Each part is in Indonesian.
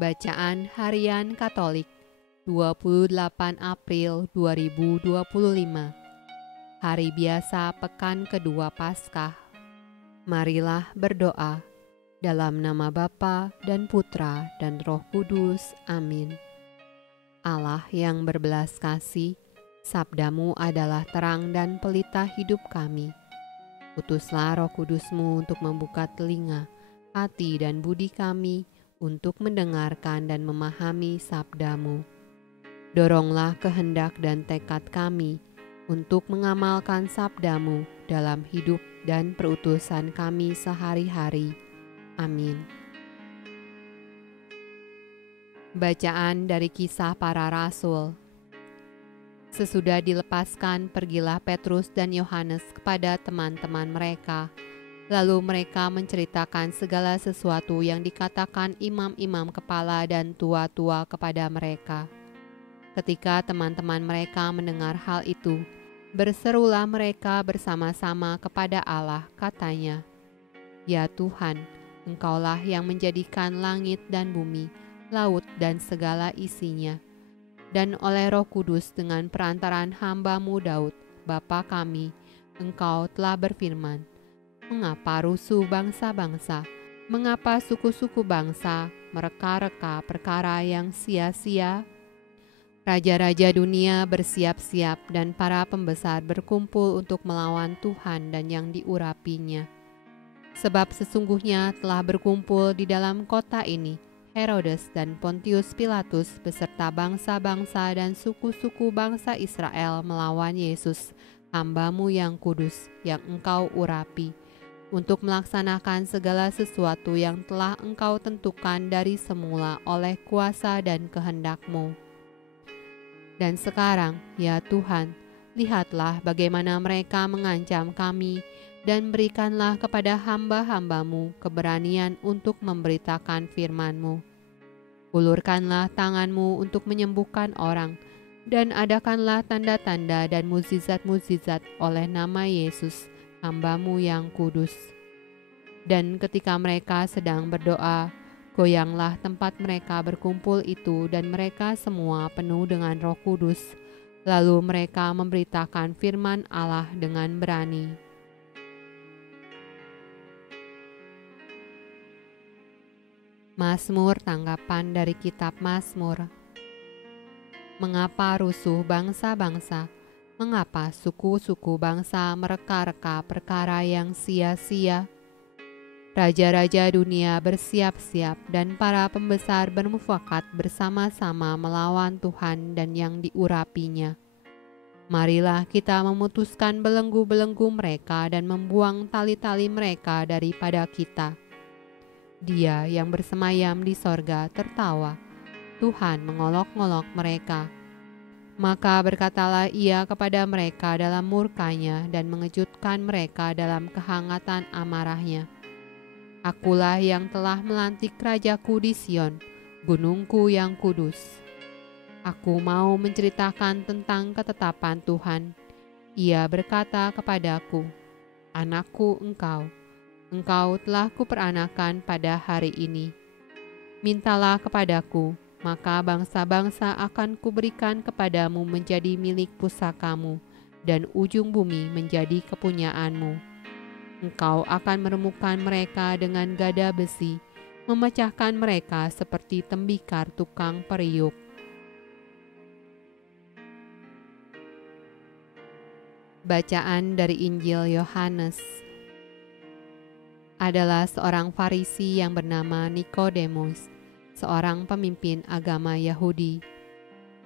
Bacaan Harian Katolik 28 April 2025. Hari biasa pekan kedua Paskah. Marilah berdoa. Dalam nama Bapa dan Putra dan Roh Kudus. Amin. Allah yang berbelas kasih, sabdamu adalah terang dan pelita hidup kami. Utuslah Roh Kudusmu untuk membuka telinga, hati dan budi kami untuk mendengarkan dan memahami sabdamu. Doronglah kehendak dan tekad kami untuk mengamalkan sabdamu dalam hidup dan perutusan kami sehari-hari. Amin. Bacaan dari Kisah Para Rasul. Sesudah dilepaskan, pergilah Petrus dan Yohanes kepada teman-teman mereka. Lalu mereka menceritakan segala sesuatu yang dikatakan imam-imam kepala dan tua-tua kepada mereka. Ketika teman-teman mereka mendengar hal itu, berserulah mereka bersama-sama kepada Allah, katanya, "Ya Tuhan, Engkaulah yang menjadikan langit dan bumi, laut dan segala isinya. Dan oleh Roh Kudus dengan perantaran hamba-Mu Daud, Bapa kami, Engkau telah berfirman, mengapa rusuh bangsa-bangsa, mengapa suku-suku bangsa mereka-reka perkara yang sia-sia? Raja-raja dunia bersiap-siap dan para pembesar berkumpul untuk melawan Tuhan dan yang diurapinya. Sebab sesungguhnya telah berkumpul di dalam kota ini Herodes dan Pontius Pilatus beserta bangsa-bangsa dan suku-suku bangsa Israel melawan Yesus, hamba-Mu yang kudus, yang Engkau urapi, untuk melaksanakan segala sesuatu yang telah Engkau tentukan dari semula oleh kuasa dan kehendak-Mu. Dan sekarang, ya Tuhan, lihatlah bagaimana mereka mengancam kami, dan berikanlah kepada hamba-hamba-Mu keberanian untuk memberitakan firman-Mu. Ulurkanlah tangan-Mu untuk menyembuhkan orang, dan adakanlah tanda-tanda dan mukjizat-mukjizat oleh nama Yesus, hamba-Mu yang kudus." Dan ketika mereka sedang berdoa, goyanglah tempat mereka berkumpul itu dan mereka semua penuh dengan Roh Kudus. Lalu mereka memberitakan firman Allah dengan berani. Mazmur tanggapan dari kitab Mazmur. Mengapa rusuh bangsa-bangsa? Mengapa suku-suku bangsa mereka-reka perkara yang sia-sia? Raja-raja dunia bersiap-siap dan para pembesar bermufakat bersama-sama melawan Tuhan dan yang diurapinya. Marilah kita memutuskan belenggu-belenggu mereka dan membuang tali-tali mereka daripada kita. Dia yang bersemayam di sorga tertawa, Tuhan mengolok-ngolok mereka. Maka berkatalah Ia kepada mereka dalam murkanya dan mengejutkan mereka dalam kehangatan amarahnya. Akulah yang telah melantik rajaku di Sion, gunungku yang kudus. Aku mau menceritakan tentang ketetapan Tuhan. Ia berkata kepadaku, "Anakku engkau telah kuperanakan pada hari ini. Mintalah kepadaku, maka bangsa-bangsa akan kuberikan kepadamu menjadi milik pusakamu, dan ujung bumi menjadi kepunyaanmu. Engkau akan meremukkan mereka dengan gada besi, memecahkan mereka seperti tembikar tukang periuk." Bacaan dari Injil Yohanes. Adalah seorang Farisi yang bernama Nikodemus, seorang pemimpin agama Yahudi.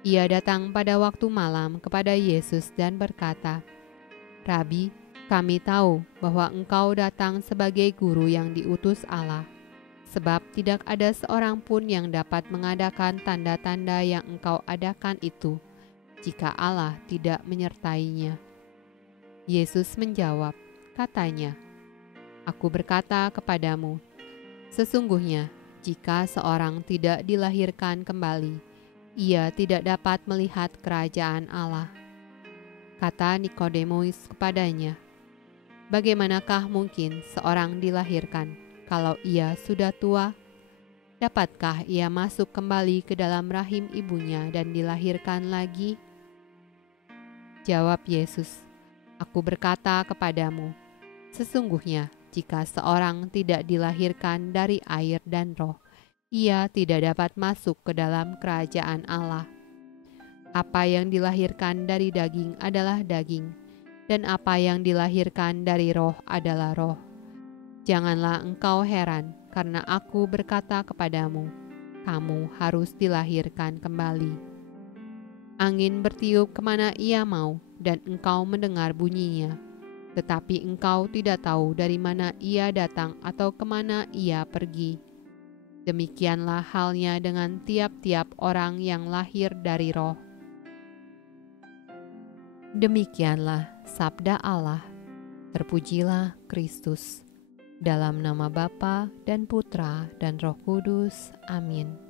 Ia datang pada waktu malam kepada Yesus dan berkata, "Rabi, kami tahu bahwa Engkau datang sebagai guru yang diutus Allah, sebab tidak ada seorang pun yang dapat mengadakan tanda-tanda yang Engkau adakan itu, jika Allah tidak menyertainya." Yesus menjawab, katanya, "Aku berkata kepadamu, sesungguhnya jika seorang tidak dilahirkan kembali, ia tidak dapat melihat kerajaan Allah." Kata Nikodemus kepadanya, "Bagaimanakah mungkin seorang dilahirkan kalau ia sudah tua?" dapatkah ia masuk kembali ke dalam rahim ibunya dan dilahirkan lagi?" Jawab Yesus, "Aku berkata kepadamu, sesungguhnya jika seorang tidak dilahirkan dari air dan roh, ia tidak dapat masuk ke dalam kerajaan Allah. Apa yang dilahirkan dari daging adalah daging, dan apa yang dilahirkan dari roh adalah roh. Janganlah engkau heran, karena aku berkata kepadamu, kamu harus dilahirkan kembali. Angin bertiup kemana ia mau, dan engkau mendengar bunyinya, tetapi engkau tidak tahu dari mana ia datang atau kemana ia pergi. Demikianlah halnya dengan tiap-tiap orang yang lahir dari roh." Demikianlah sabda Allah. Terpujilah Kristus. Dalam nama Bapa dan Putra dan Roh Kudus. Amin.